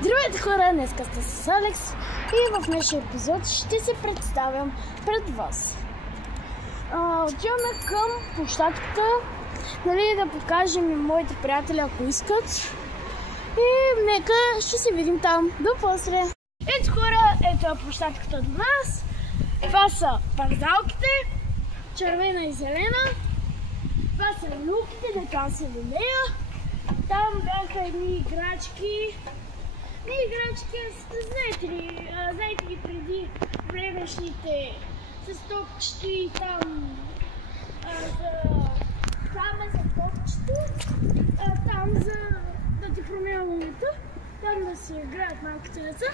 Здравейте хора, днес сте с Алекс и в днешния епизод ще се представям пред вас. Отиваме към площадката, да покажем и моите приятели, ако искат. И нека ще се видим там. До после! Ето хора, ето е площадката до нас. Това са парзалките, червена и зелена. Това са люките, така се лелея. Там бяха едни играчки. Знаете ги преди времешните с топчета там е за топчета, там за да ти променя момента, там да си играят малките деца.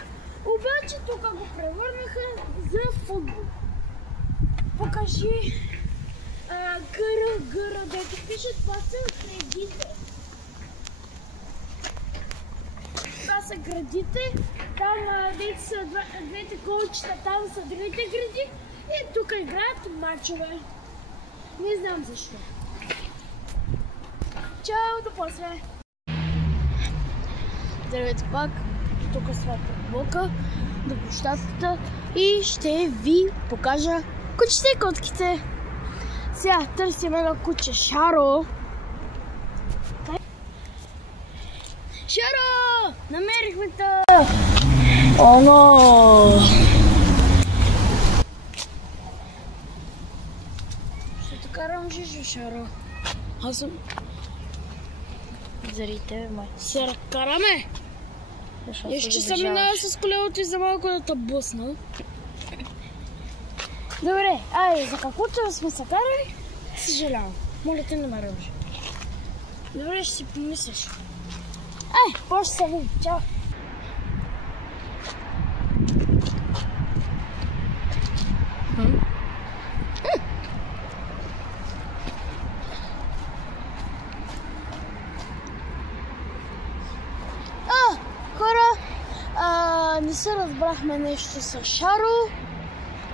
Обаче тук го превърнаха за футбол. Покажи гъра, дето пише, това са градите. Това са градите, там дето са двете колчета, там са другите гради и тук играят мачове. Не знам защо. Чао, до после! Здравейте пак, тук сме блока до площадката и ще ви покажа кучите и котките. Сега търсим едно куче Шаро. Шаро! Намерихме те! Оно! Ще те карам жижо, Шаро. Аз съм... Заради тебе, май. Се караме! Ще съм минала с колелото и за малко да те бъсна. Добре, за каквото сме се карали, съжалявам. Моля те, не ме ръжи. Добре, ще си помислиш. После се видим. Чао! Хора, не се разбрахме нещо с Шаро.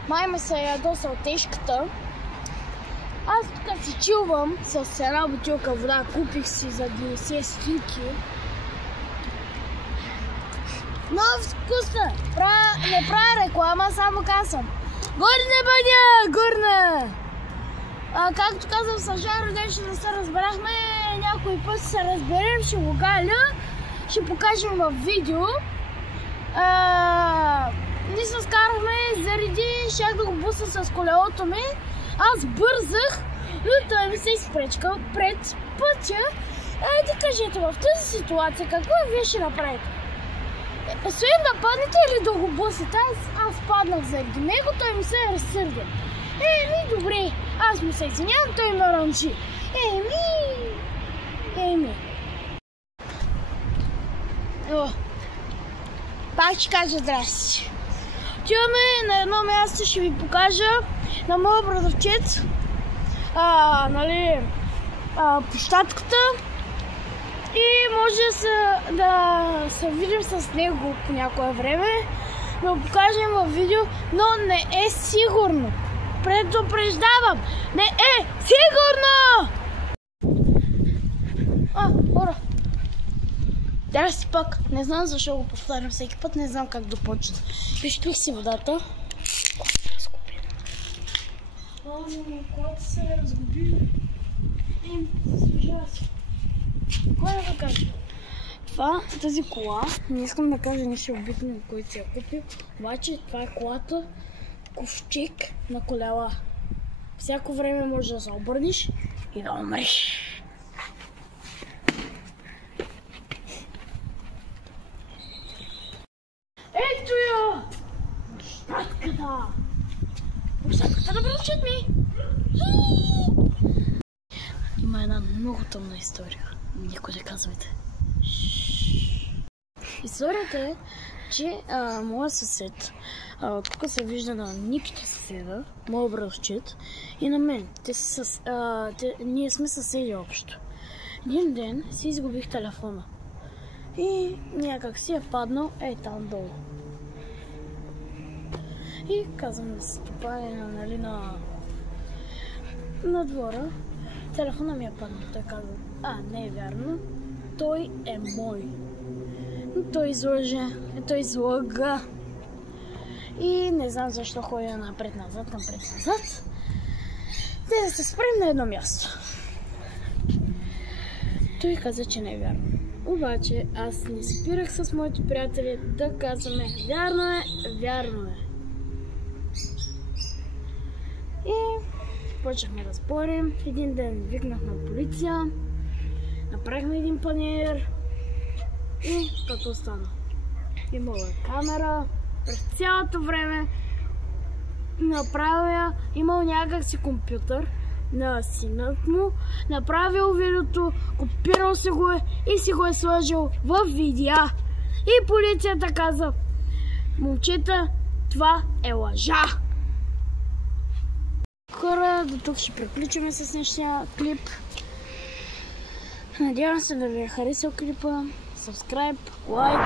Май ме се ядоса от тежката. Аз тук си чилвам с една бутилка вода. Купих си за 90 стинки. Много вкусна! Не правя реклама, само казвам. Горна баня! Горна! Както казвам с Жаро, нещо не се разбрахме. Някой път се разберем, ще го галя. Ще покажем в видео. Ние се скарахме заради, щях да го бусна с колелото ми. Аз бързах, но той ми се изпречкал пред пътя. Да кажете, в тази ситуация какво вие ще направите? Освен да паднете или да го бусите, аз паднах заради него, той ми се е разсърдил. Добре, аз му се извинявам, той ме ръмжи. Пак ще кажа здрасти. Отиваме на едно място, ще ви покажа на моя братовчет, площадката. И може да се видим с него по някое време, да го покажем в видео, но не е сигурно. Предупреждавам, не е сигурно! Хора! Здрасти пак. Не знам защо го повтарям всеки път, не знам как да почна. Изпих си водата. Колата се е разгубила. Заслужава се. Кой да кажа? Тази кола, не искам да кажа нещо обидно, който си я купил, обаче това е колата ковчег на колела. Всяко време можеш да се обърнеш и да умреш. Ето я! Площадката на братовчет ми! Има една много тъмна история. Никой не казвайте. Историята е, че моят съсед, тук се вижда на Никите съседа, моят братовчет и на мен. Ние сме съседи общо. Един ден си изгубих телефона и някак си е паднал там долу. И казвам да се стопая на двора. Телефона ми е паднал. Той казва, не е вярно, той е мой. Но той излъга. И не знам защо ходя напред-назад. Да се спрем на едно място. Той каза, че не е вярно. Обаче аз не спирах с моите приятели да казваме вярно е. И почнахме да спорим. Един ден викнахме полиция, направихме един паниер и като стана. Имала камера през цялото време. Имал някакси компютър на синът му, направил видеото, копирал се го и си го е сложил в видеа. И полицията каза: момчета, това е лъжа. Хора, до тук ще приключим с днешния клип. Надявам се да ви е харесал клипа. Subscribe, лайк,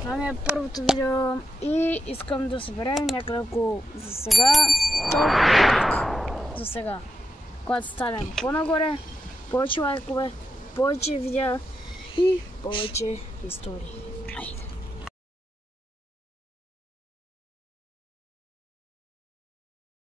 това ми е първото видео и искам да съберем някъде около за сега 100 за сега. Когато станем по-нагоре, повече лайкове, повече видеа и повече истории. Айде!